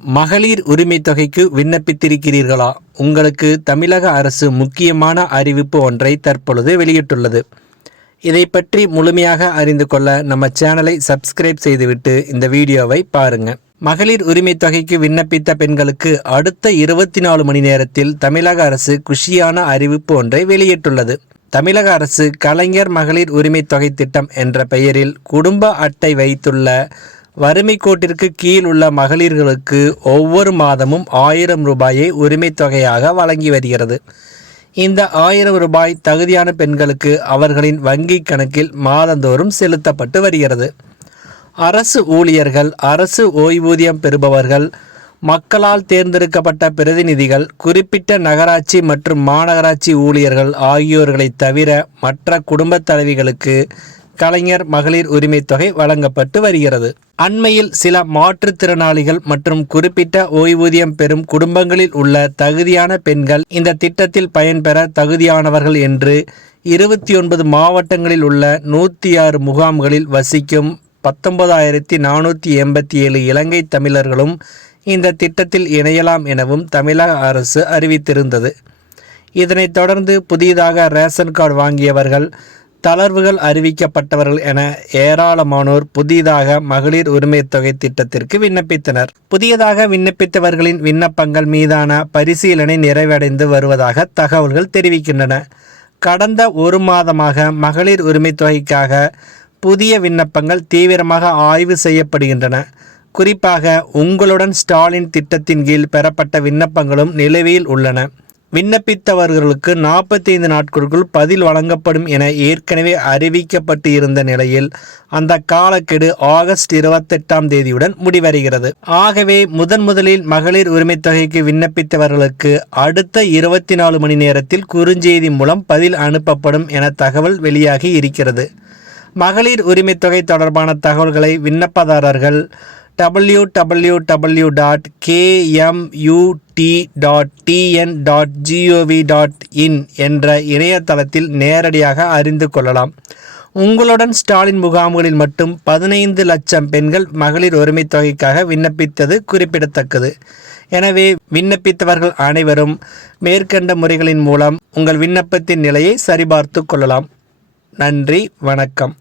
மகளிர் உரிமை தொகைக்கு விண்ணப்பித்திருக்கிறீர்களா? உங்களுக்கு தமிழக அரசு முக்கியமான அறிவிப்பு ஒன்றை தற்பொழுது வெளியிட்டுள்ளது. இதை பற்றி முழுமையாக அறிந்து கொள்ள நம்ம சேனலை சப்ஸ்கிரைப் செய்துவிட்டு இந்த வீடியோவை பாருங்க. மகளிர் உரிமை தொகைக்கு விண்ணப்பித்த பெண்களுக்கு அடுத்த இருபத்தி நாலு மணி நேரத்தில் தமிழக அரசு குஷியான அறிவிப்பு ஒன்றை வெளியிட்டுள்ளது. தமிழக அரசு கலைஞர் மகளிர் உரிமை தொகை திட்டம் என்ற பெயரில் குடும்ப அட்டை வைத்துள்ள வறுமை கோட்டிற்கு கீழ் உள்ள மகளிர்களுக்கு ஒவ்வொரு மாதமும் ஆயிரம் ரூபாயை உரிமை தொகையாக வழங்கி வருகிறது. இந்த ஆயிரம் ரூபாய் தகுதியான பெண்களுக்கு அவர்களின் வங்கி கணக்கில் மாதந்தோறும் செலுத்தப்பட்டு வருகிறது. அரசு ஊழியர்கள் அரசு ஓய்வூதியம் பெறுபவர்கள் மக்களால் தேர்ந்தெடுக்கப்பட்ட பிரதிநிதிகள் குறிப்பிட்ட நகராட்சி மற்றும் மாநகராட்சி ஊழியர்கள் ஆகியோர்களை தவிர மற்ற குடும்பத் தலைவிகளுக்கு கலைஞர் மகளிர் உரிமை தொகை வழங்கப்பட்டு வருகிறது. அண்மையில் சில மாற்றுத்திறனாளிகள் மற்றும் குறிப்பிட்ட ஓய்வூதியம் பெறும் குடும்பங்களில் உள்ள தகுதியான பெண்கள் இந்த திட்டத்தில் பயன்பெற தகுதியானவர்கள் என்று இருபத்தி ஒன்பது மாவட்டங்களில் உள்ள நூற்றி ஆறு முகாம்களில் வசிக்கும் பத்தொன்பதாயிரத்தி நானூற்றி எண்பத்தி ஏழு இலங்கை தமிழர்களும் இந்த திட்டத்தில் இணையலாம் எனவும் தமிழக அரசு அறிவித்திருந்தது. இதனைத் தொடர்ந்து புதிதாக ரேஷன் கார்டு வாங்கியவர்கள் தளர்வுகள் அறிவிக்கப்பட்டவர்கள் என ஏராளமானோர் புதிதாக மகளிர் உரிமை தொகை திட்டத்திற்கு விண்ணப்பித்தனர். புதியதாக விண்ணப்பித்தவர்களின் விண்ணப்பங்கள் மீதான பரிசீலனை நிறைவடைந்து வருவதாக தகவல்கள் தெரிவிக்கின்றன. கடந்த ஒரு மாதமாக மகளிர் உரிமை தொகைக்காக புதிய விண்ணப்பங்கள் தீவிரமாக ஆய்வு செய்யப்படுகின்றன. குறிப்பாக உங்களுடன் ஸ்டாலின் திட்டத்தின் கீழ் பெறப்பட்ட விண்ணப்பங்களும் நிலுவையில் உள்ளன. விண்ணப்பித்தவர்களுக்கு நாற்பத்தைந்து நாட்களுக்குள் பதில் வழங்கப்படும் என ஏற்கனவே அறிவிக்கப்பட்டு இருந்த நிலையில் அந்த காலக்கெடு ஆகஸ்ட் இருபத்தெட்டாம் தேதியுடன் முடிவடைகிறது. ஆகவே முதன் முதலில் மகளிர் உரிமைத் தொகைக்கு விண்ணப்பித்தவர்களுக்கு அடுத்த இருபத்தி நாலு மணி நேரத்தில் குறுஞ்செய்தி மூலம் பதில் அனுப்பப்படும் என தகவல் வெளியாகி இருக்கிறது. மகளிர் உரிமைத் தொகை தொடர்பான தகவல்களை விண்ணப்பதாரர்கள் W W W dot KMUT dot TN dot GOV dot in என்ற இணையதளத்தில் நேரடியாக அறிந்து கொள்ளலாம். உங்களுடன் ஸ்டாலின் முகாம்களில் மட்டும் பதினைந்து லட்சம் பெண்கள் மகளிர் உரிமைத் தொகைக்காக விண்ணப்பித்தது குறிப்பிடத்தக்கது. எனவே விண்ணப்பித்தவர்கள் அனைவரும் மேற்கண்ட முறைகளின் மூலம் உங்கள் விண்ணப்பத்தின் நிலையை சரிபார்த்து கொள்ளலாம். நன்றி வணக்கம்.